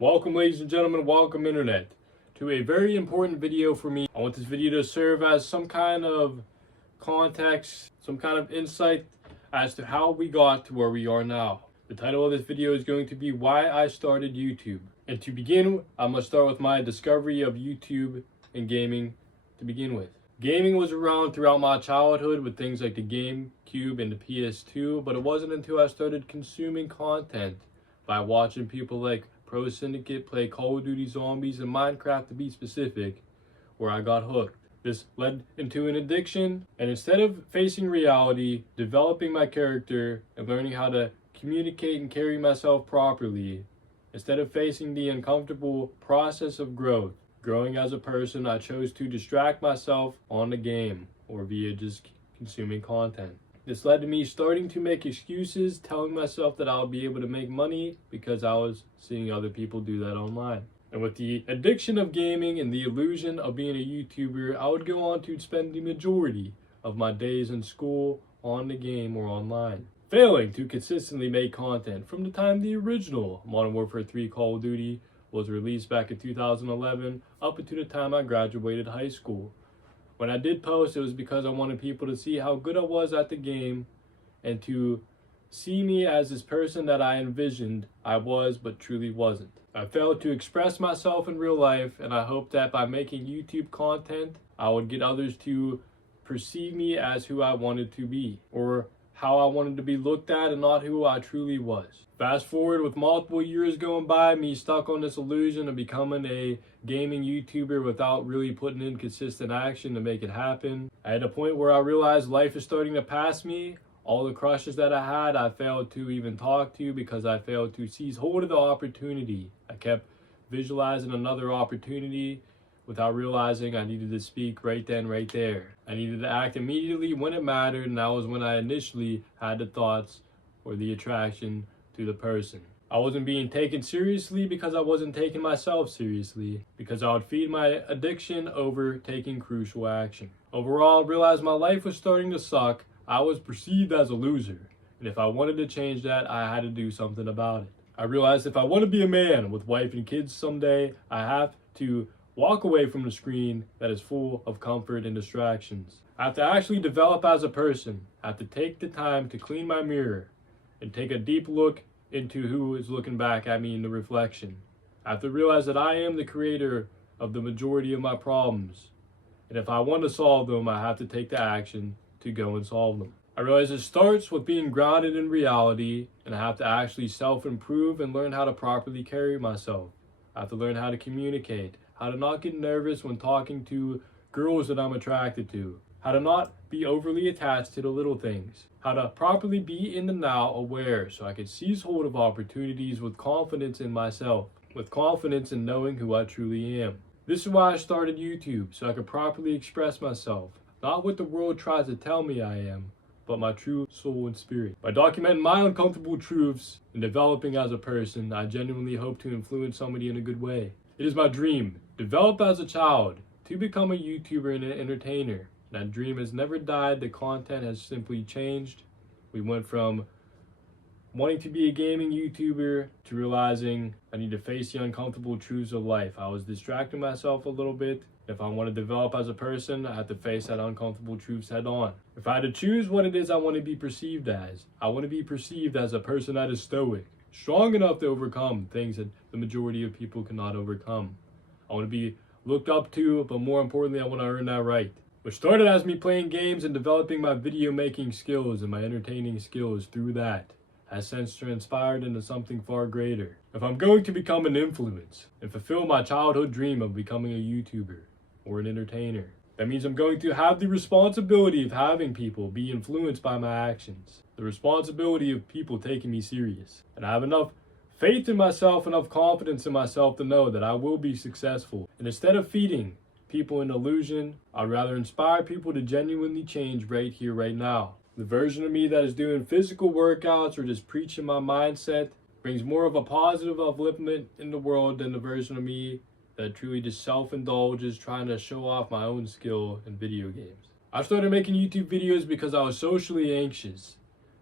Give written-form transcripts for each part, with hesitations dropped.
Welcome, ladies and gentlemen, welcome internet, to a very important video for me. I want this video to serve as some kind of context, some kind of insight as to how we got to where we are now. The title of this video is going to be why I started YouTube. And to begin, I must start with my discovery of YouTube and gaming to begin with. Gaming was around throughout my childhood with things like the GameCube and the PS2, but it wasn't until I started consuming content by watching people like Pro Syndicate play Call of Duty Zombies and Minecraft to be specific, where I got hooked. This led into an addiction, and instead of facing reality, developing my character, and learning how to communicate and carry myself properly, instead of facing the uncomfortable process of growing as a person, I chose to distract myself on the game or via just consuming content. This led to me starting to make excuses, telling myself that I'll be able to make money because I was seeing other people do that online. And with the addiction of gaming and the illusion of being a YouTuber, I would go on to spend the majority of my days in school on the game or online, failing to consistently make content from the time the original Modern Warfare 3 Call of Duty was released back in 2011 up until the time I graduated high school. When I did post, it was because I wanted people to see how good I was at the game and to see me as this person that I envisioned I was but truly wasn't. I failed to express myself in real life, and I hoped that by making YouTube content, I would get others to perceive me as who I wanted to be, or how I wanted to be looked at and not who I truly was. Fast forward with multiple years going by, me stuck on this illusion of becoming a gaming YouTuber without really putting in consistent action to make it happen. I had a point where I realized life is starting to pass me. All the crushes that I had, I failed to even talk to because I failed to seize hold of the opportunity. I kept visualizing another opportunity without realizing I needed to speak right then, right there. I needed to act immediately when it mattered, and that was when I initially had the thoughts or the attraction to the person. I wasn't being taken seriously because I wasn't taking myself seriously, because I would feed my addiction over taking crucial action. Overall, I realized my life was starting to suck. I was perceived as a loser, and if I wanted to change that, I had to do something about it. I realized if I want to be a man with wife and kids someday, I have to walk away from the screen that is full of comfort and distractions. I have to actually develop as a person. I have to take the time to clean my mirror and take a deep look into who is looking back at me in the reflection. I have to realize that I am the creator of the majority of my problems. And if I want to solve them, I have to take the action to go and solve them. I realize it starts with being grounded in reality, and I have to actually self-improve and learn how to properly carry myself. I have to learn how to communicate, how to not get nervous when talking to girls that I'm attracted to, how to not be overly attached to the little things, how to properly be in the now, aware, so I can seize hold of opportunities with confidence in myself, with confidence in knowing who I truly am. This is why I started YouTube, so I could properly express myself, not what the world tries to tell me I am, but my true soul and spirit. By documenting my uncomfortable truths and developing as a person, I genuinely hope to influence somebody in a good way. It is my dream, developed as a child, to become a YouTuber and an entertainer. That dream has never died. The content has simply changed. We went from wanting to be a gaming YouTuber to realizing I need to face the uncomfortable truths of life. I was distracting myself a little bit. If I want to develop as a person, I have to face that uncomfortable truths head on. If I had to choose what it is I want to be perceived as, I want to be perceived as a person that is stoic, strong enough to overcome things that the majority of people cannot overcome. I want to be looked up to, but more importantly, I want to earn that right. What started as me playing games and developing my video making skills and my entertaining skills through that has since transpired into something far greater. If I'm going to become an influence and fulfill my childhood dream of becoming a YouTuber or an entertainer, that means I'm going to have the responsibility of having people be influenced by my actions, the responsibility of people taking me serious. And I have enough faith in myself, enough confidence in myself to know that I will be successful. And instead of feeding people an illusion, I'd rather inspire people to genuinely change right here, right now. The version of me that is doing physical workouts or just preaching my mindset brings more of a positive upliftment in the world than the version of me that truly just self-indulges, trying to show off my own skill in video games. I started making YouTube videos because I was socially anxious.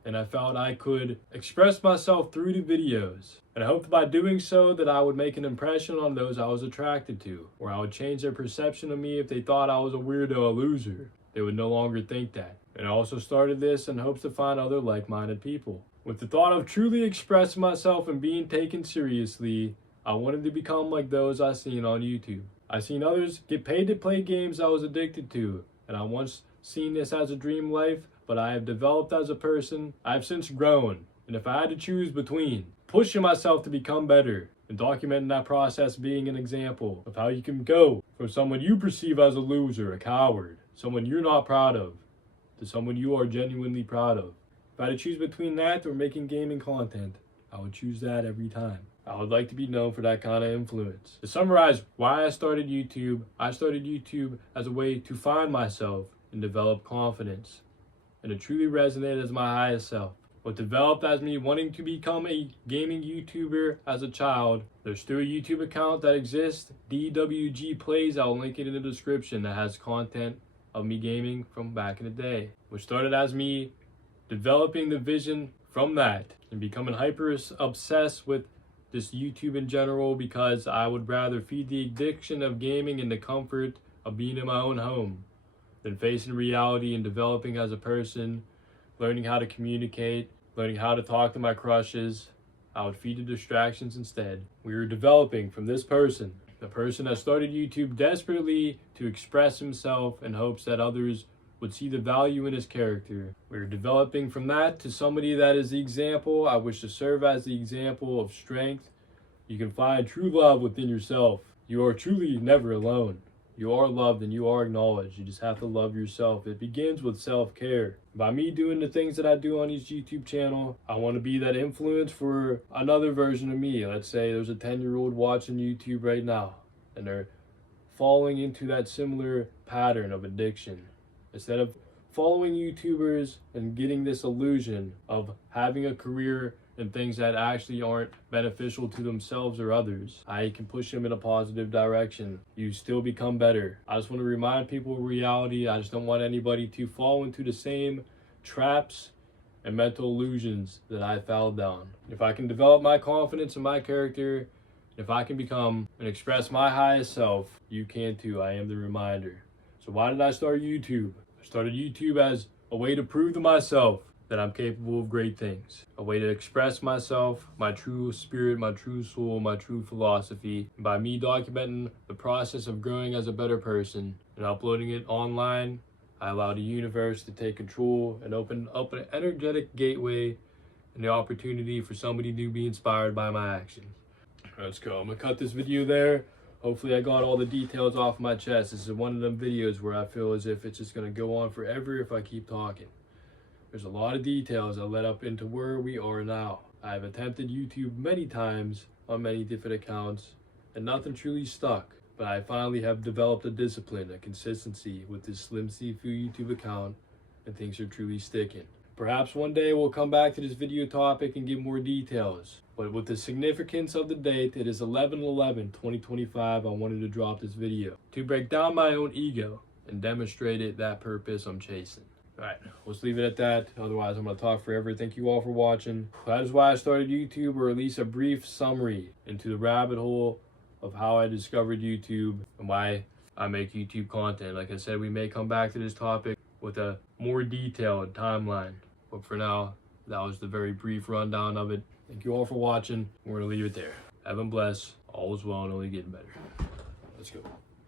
and I felt I could express myself through the videos. And I hoped by doing so that I would make an impression on those I was attracted to, or I would change their perception of me if they thought I was a weirdo, a loser. They would no longer think that. And I also started this in hopes to find other like-minded people. With the thought of truly expressing myself and being taken seriously, I wanted to become like those I seen on YouTube. I seen others get paid to play games I was addicted to, and I once seen this as a dream life, but I have developed as a person. I have since grown, and if I had to choose between pushing myself to become better and documenting that process being an example of how you can go from someone you perceive as a loser, a coward, someone you're not proud of, to someone you are genuinely proud of. If I had to choose between that or making gaming content, I would choose that every time. I would like to be known for that kind of influence. To summarize why I started YouTube as a way to find myself and develop confidence, and to truly resonate as my highest self. What developed as me wanting to become a gaming YouTuber as a child. There's still a YouTube account that exists, DWG Plays. I'll link it in the description, that has content of me gaming from back in the day, which started as me developing the vision from that and becoming hyper obsessed with this YouTube in general, because I would rather feed the addiction of gaming in the comfort of being in my own home than facing reality and developing as a person, learning how to communicate, learning how to talk to my crushes. I would feed the distractions instead. We were developing from this person, the person that started YouTube desperately to express himself in hopes that others would see the value in his character. We were developing from that to somebody that is the example. I wish to serve as the example of strength. You can find true love within yourself. You are truly never alone. You are loved and you are acknowledged. You just have to love yourself. It begins with self-care. By me doing the things that I do on each YouTube channel, I want to be that influence for another version of me. Let's say there's a 10-year-old watching YouTube right now, and they're falling into that similar pattern of addiction. Instead of following YouTubers and getting this illusion of having a career and things that actually aren't beneficial to themselves or others, I can push them in a positive direction. You still become better. I just want to remind people of reality. I just don't want anybody to fall into the same traps and mental illusions that I fell down. If I can develop my confidence in my character, if I can become and express my highest self, you can too. I am the reminder. So why did I start YouTube? I started YouTube as a way to prove to myself that I'm capable of great things. A way to express myself, my true spirit, my true soul, my true philosophy. And by me documenting the process of growing as a better person and uploading it online, I allow the universe to take control and open up an energetic gateway and the opportunity for somebody to be inspired by my actions. Let's go. I'm gonna cut this video there. Hopefully I got all the details off my chest. This is one of them videos where I feel as if it's just gonna go on forever if I keep talking. There's a lot of details that led up into where we are now. I've attempted YouTube many times on many different accounts, and nothing truly stuck. But I finally have developed a discipline, a consistency with this Slim Sifu YouTube account, and things are truly sticking. Perhaps one day we'll come back to this video topic and give more details. But with the significance of the date, it is 11/11/2025, I wanted to drop this video to break down my own ego and demonstrate that purpose I'm chasing. Alright, let's leave it at that. Otherwise, I'm going to talk forever. Thank you all for watching. That is why I started YouTube, or at least a brief summary into the rabbit hole of how I discovered YouTube and why I make YouTube content. Like I said, we may come back to this topic with a more detailed timeline. But for now, that was the very brief rundown of it. Thank you all for watching. We're going to leave it there. Heaven bless. All is well and only getting better. Let's go.